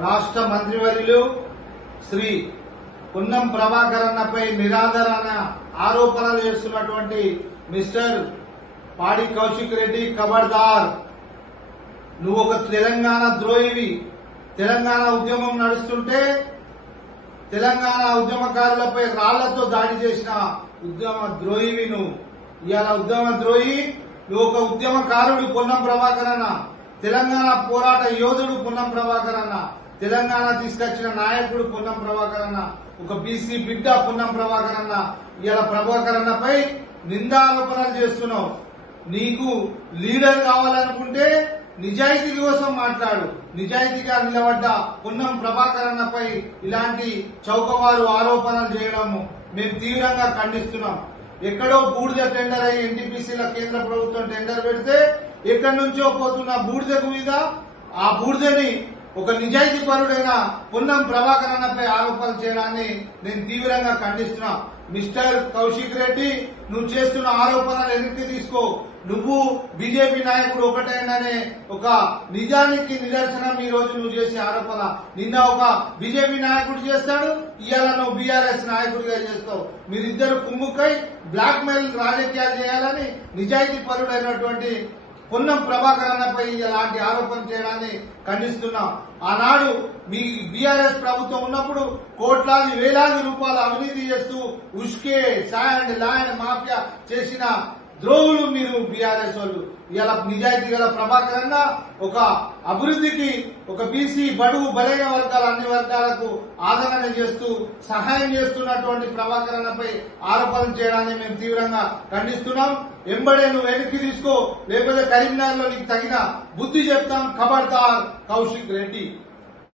రాష్ట్ర మంత్రివర్యులు శ్రీ పున్నం ప్రభాకర్ అన్నపై నిరాధారణ ఆరోపణలు చేస్తున్నటువంటి మిస్టర్ పాడి కౌశిక్ రెడ్డి ఖబర్దార్. నువ్వు ఒక తెలంగాణ ద్రోహివి. తెలంగాణ ఉద్యమం నడుస్తుంటే తెలంగాణ ఉద్యమకారులపై రాళ్లతో దాడి చేసిన ఉద్యమ ద్రోహివి నువ్వు. ఇవాళ ఉద్యమ ద్రోహి నువ్వు. ఒక ఉద్యమకారుడు పున్నం ప్రభాకర్ అన్న, తెలంగాణ పోరాట యోధుడు పున్నం ప్రభాకర్ అన్న, తెలంగాణ తీసుకొచ్చిన నాయకుడు పున్నం ప్రభాకర్ అన్న, ఒక బీసీ బిడ్డ పున్నం ప్రభాకర్ అన్న. ఇవాళ ప్రభాకర్ అన్నపై నిందారోపణలు చేస్తున్నావు. నీకు లీడర్ కావాలనుకుంటే నిజాయితీ కోసం మాట్లాడు. నిజాయితీగా నిలబడ్డ పున్నం ప్రభాకర్ అన్నపై ఇలాంటి చౌకవారు ఆరోపణలు చేయడము మేము తీవ్రంగా ఖండిస్తున్నాం. ఎక్కడో బూడిద టెండర్ అయ్యి ఎన్టీపీసీల కేంద్ర ప్రభుత్వం టెండర్ పెడితే ఎక్కడి నుంచో పోతున్న బూడిదకు మీద ఆ బూడిదని ఒక నిజాయితీ పరుడైన పున్నం ప్రభాకర్ అన్నపై ఆరోపణలు చేయడాన్ని నేను తీవ్రంగా ఖండిస్తున్నా. మిస్టర్ కౌశిక్ రెడ్డి, నువ్వు చేస్తున్న ఆరోపణలు వెనక్కి తీసుకో. నువ్వు బీజేపీ నాయకుడు ఒకటైననే ఒక నిజానికి నిదర్శనం ఈ రోజు నువ్వు చేసే ఆరోపణ. నిన్న ఒక బీజేపీ నాయకుడు చేస్తాడు, ఇవాళ నువ్వు బీఆర్ఎస్ నాయకుడిగా చేస్తావు. మీరిద్దరు కుమ్ముకై బ్లాక్ మెయిల్ రాజకీయాలు చేయాలని నిజాయితీ పరుడైనటువంటి పున్నం ప్రభాకర్ అన్నపై ఇలాంటి ఆరోపణ చేయడాన్ని ఖండిస్తున్నాం. ఆనాడు మీ బీఆర్ఎస్ ప్రభుత్వం ఉన్నప్పుడు కోట్లాది వేలాది రూపాయల అవినీతి చేస్తూ ఉష్కే శాండ్ ల్యాండ్ మాఫియా చేసిన ద్రోహులు మీరు బీఆర్ఎస్ వాళ్ళు. ఇలా నిజాయితీ గల ప్రభాకర్ అన్న ఒక అభివృద్ధికి, ఒక బీసీ బడుగు బలైన వర్గాల అన్ని వర్గాలకు ఆదరణ చేస్తూ సహాయం చేస్తున్నటువంటి ప్రభాకర్ అన్నపై ఆరోపణలు చేయడాన్ని మేము తీవ్రంగా ఖండిస్తున్నాం. ఎంబడే నువ్వు వెనక్కి తీసుకో, లేకపోతే కరీంనగర్ లో నీకు తగిన బుద్ధి చెప్తాం. ఖబర్దార్ కౌశిక్ రెడ్డి.